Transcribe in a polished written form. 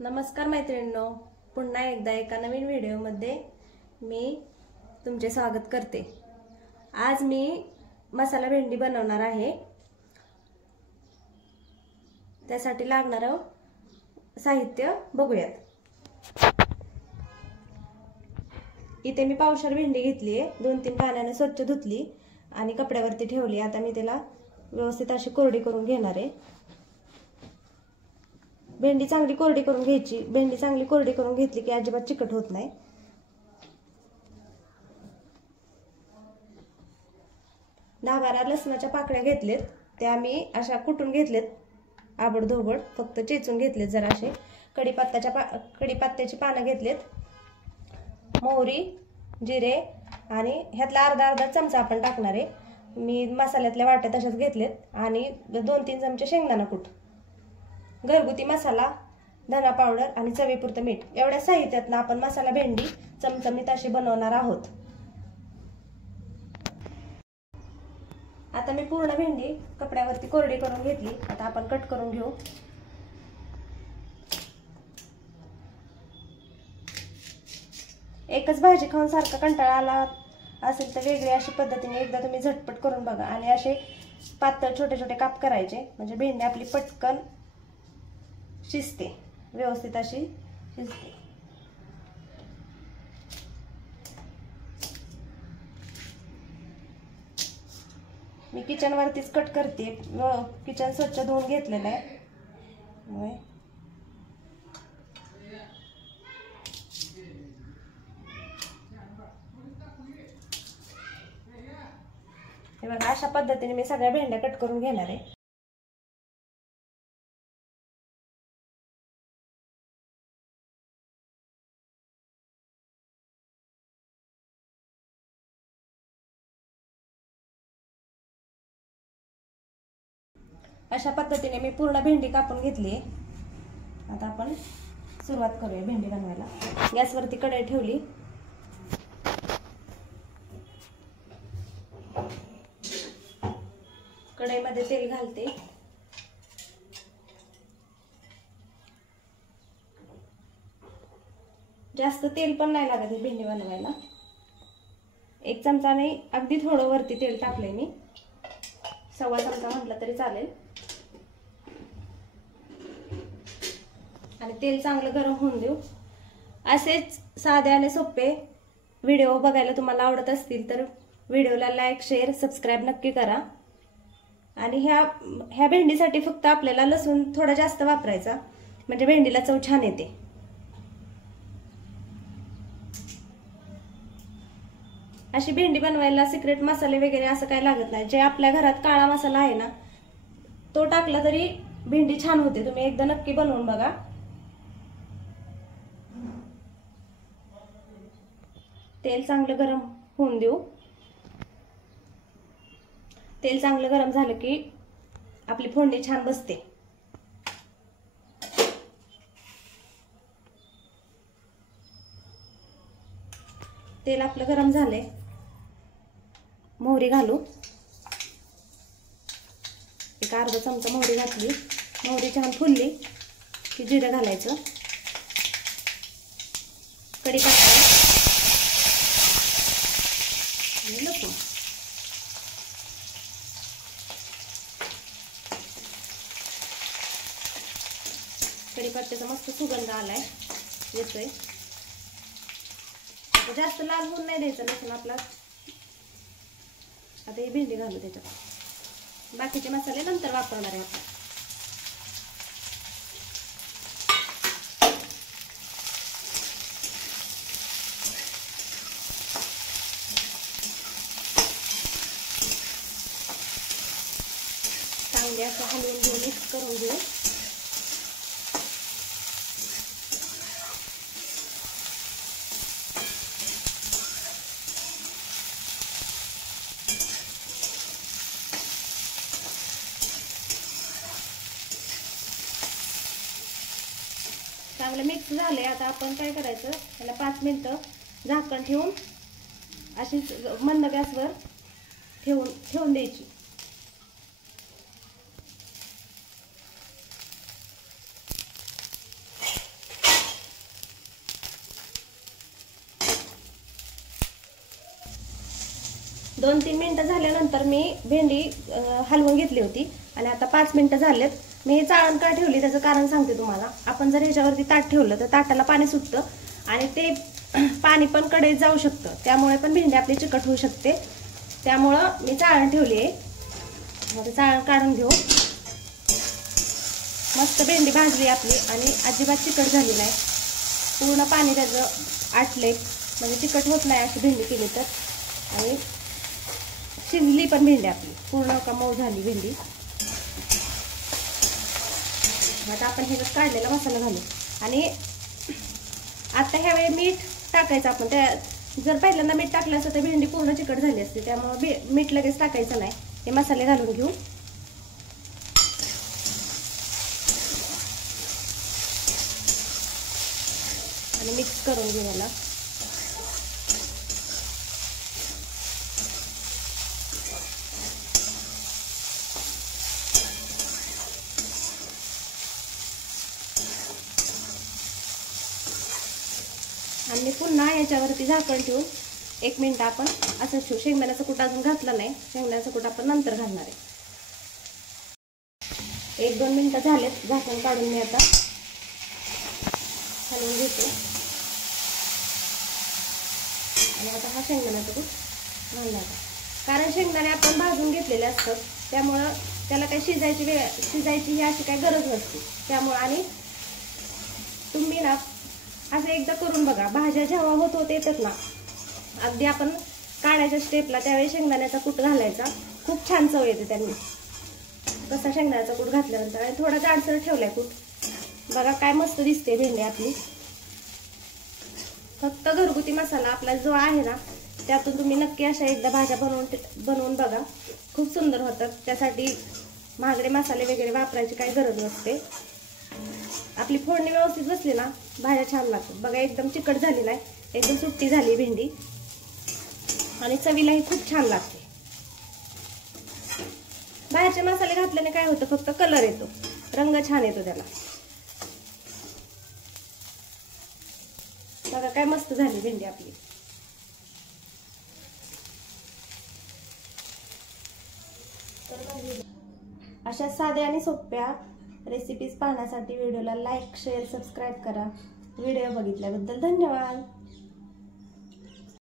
नमस्कार मैत्रिणींनो, पुन्हा एकदा एका नवीन व्हिडिओमध्ये मी तुमचे स्वागत करते। आज मी मसाला भेंडी बनवणार आहे। त्यासाठी लागणारं साहित्य बघूयात। इथे मी पावशेर भेंडी घेतली आहे, 2-3 पाण्याने स्वच्छ धुतली आणि कपड्यावरती ठेवली। आता मी त्याला व्यवस्थित अशी कोरडी करून घेणार आहे। भेंडी चांगली कोरडी करून घ्यायची। भेंडी चांगली कोरडी करून घेतली की अजिबात चिकट होत नाही। 10-12 लसणाच्या पाकळ्या घेतलेत, त्या मी अशा कुटून घेतलेत, आबडधोबड फक्त चेचून घेतलेत जराशे। कढीपत्त्याची पानं घेतलेत, मोहरी, जिरे आणि ह्यातला अर्धा चमचा आपण टाकणार आहे। मी मसाल्यातल्या वाट्या तशाच घेतलेत आणि 2-3 चमचे शेंगदाणा कूट, घरगुती मसाला, धना पावडर आणि चवीपुरतं मीठ। एवढ्या साहित्यातनं आपण मसाला भेंडी चमचमीत अशी बनवणार आहोत। आता मी पूर्ण भेंडी कपड्यावरती कोरडी करून घेतली। आता आपण कट करून घेऊ। एकच भाजी खाऊन सारखा कंटाळा आला असेल तर वेगळी अशी पद्धतीने एकदा तुम्ही झटपट करून बघा। आणि असे पातळ छोटे छोटे काप करायचे, म्हणजे भेंडी आपली पटकन शिजते, व्यवस्थित अशी शिजते। मी किचन वरतीच कट करते, किचन स्वच्छ धुवून घेतलेलं आहे। हे बघा, अशा पद्धतीने मी सगळ्या भेंड्या कट करून घेणार आहे। अशा पद्धतीने मी पूर्ण भेंडी कापून घेतली। आता आपण सुरुवात करूया भेंडी बनवायला। गॅसवरती कढई ठेवली, कढईमध्ये तेल घालते। जास्त तेल पण नाही लागत ही भेंडी बनवायला। 1 चमचाने अगदी थोडं वरती तेल टाकले मी, 1/2 चमचा म्हटलं तरी चालेल। आणि तेल चांगलं गरम होऊन देऊ। असेच साधे आणि सोपे व्हिडिओ बघायला तुम्हाला आवडत असतील तर व्हिडिओला लाईक, शेअर, सबस्क्राइब नक्की करा। आणि ह्या भेंडीसाठी फक्त आपल्याला लसूण थोडा जास्त वापरायचा, म्हणजे भेंडीला चव छान येते। अशी भेंडी बनवायला सिक्रेट मसाले वगैरे असं काही लागत नाही। जे आपल्या घरात काळा मसाला आहे ना, तो टाकला तरी भेंडी छान होते। तुम्ही एकदा नक्की बनवून बघा। तेल चांगलं गरम होऊन देऊ। तेल चांगलं गरम झालं की आपली फोडणी छान बसते। तेल आपलं गरम झाले, मोहरी घालू। 1/2 चमचा मोहरी घातली। मोहरी छान फुलली की जिरं घालायचं, कढीपत्ता आणि लसूण। कढीपत्त्याचा मस्त सुगंध आलाय, येतोय। जास्त लाल होऊन नाही द्यायचं लसूण आपला। आता ही भेंडी घालू त्याच्यात। बाकीचे मसाले नंतर वापरणार आहे आपण। चांगले असं हलवून घेऊन मिक्स करून घेऊ। चांगलं मिक्स झाले। आता आपण काय करायचं, त्याला 5 मिनिटं झाकण ठेवून अशी मंद गॅसवर ठेवून द्यायची। 2-3 मिनिटं झाल्यानंतर मी भेंडी हलवून घेतली होती आणि आता 5 मिनिटं झालेत. मी हे चाळण का ठेवली त्याचं कारण सांगते तुम्हाला. आपण जर ह्याच्यावरती ताट ठेवलं तर ताटाला पाणी सुटतं आणि ते पाणी पण कढईत जाऊ शकतं, त्यामुळे पण भेंडी आपली चिकट होऊ शकते. त्यामुळं मी चाळण ठेवली आहे. आता चाळण काढून घेऊ. मस्त भेंडी भाजली आपली आणि अजिबात चिकट झाली नाही. पूर्ण पाणी त्याचं आटले, म्हणजे चिकट होत नाही अशी भेंडी केली तर. आणि शिजली पण भेंडी आपली, पूर्ण का मऊ झाली भेंडी. आता आपण ह्याच्यात काढलेला मसाला घालू. आणि आता ह्यावेळी मीठ टाकायचं आपण. त्या जर पहिल्यांदा मीठ टाकलं असतं तर भेंडी पूर्ण चिकट झाली असते, त्यामुळे मीठ लगेच टाकायचं नाही. हे मसाले घालून घेऊ. आणि मिक्स करून घेऊ याला. आणि पुन्हा याच्यावरती झाकण ठेवून 1 मिनिट आपण असंच ठेवू. शेंगदाण्याचा कूट अजून घातला नाही, शेंगदाण्याचा कूट आपण नंतर घालणार आहे. 1-2 मिनिटं झालेत. झाकण काढून मी आता हलवून घेते. आणि आता हा शेंगदाण्याचा कूट घालणार आहे. कारण शेंगदाणे आपण भाजून घेतलेले असतात, त्यामुळं त्याला काही शिजायची ही अशी काही गरज नसते. त्यामुळं आणि तुम्ही ना असं एकदा करून बघा. भाज्या जेव्हा होत येतात ना, अगदी आपण काढायच्या स्टेपला त्यावेळी शेंगदाण्याचा कूट घालायचा. खूप छान चव येते त्यांनी. कसा शेंगदाण्याचा कूट घातल्यानंतर. आणि थोडा जाडसर ठेवलाय कूट. बघा काय मस्त दिसते भेंडी आपली. फक्त घरगुती मसाला आपला जो आहे ना, त्यातून तुम्ही नक्की अशा एकदा भाज्या बनवून बघा. खूप सुंदर होतात. त्यासाठी महागडे मसाले वगैरे वापरायची काही गरज नसते. आपली फोडणी व्यवस्थित बसली ना, भाज्या छान लागतात. बघा एकदम चिकट झाली नाही, एकदम सुट्टी झाली भेंडी. आणि चवीलाही खूप छान लागते. बाहेरचे मसाले घातल्याने काय होतं, फक्त कलर येतो, रंग छान येतो त्याला. बघा काय मस्त झाली भेंडी आपली. अशा साध्या आणि सोप्या रेसिपीज पाहण्यासाठी व्हिडिओला लाईक, शेअर, सबस्क्राईब करा. व्हिडिओ बघितल्याबद्दल धन्यवाद.